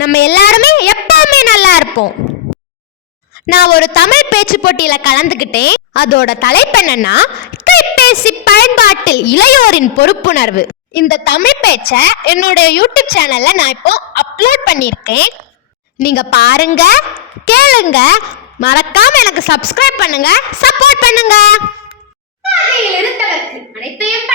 நம்ம எல்லாருமே எப்பவுமே நல்லா இருப்போம். நான் ஒரு தமிழ் பேச்சு போட்டியில கலந்துகிட்டேன். அதோட தலைப்பு என்னன்னா கைபேசி பயன்பாட்டில் இளையோரின் பொறுப்புணர்வு. இந்த தமிழ் பேச்ச என்னோட யூடியூப் சேனல்ல நான் இப்போ அப்லோட் பண்ணியிருக்கேன். நீங்க பாருங்க கேளுங்க மறக்காம எனக்கு சப்ஸ்கிரைப் பண்ணுங்க சப்போர்ட் பண்ணுங்க. அனைத்தையும்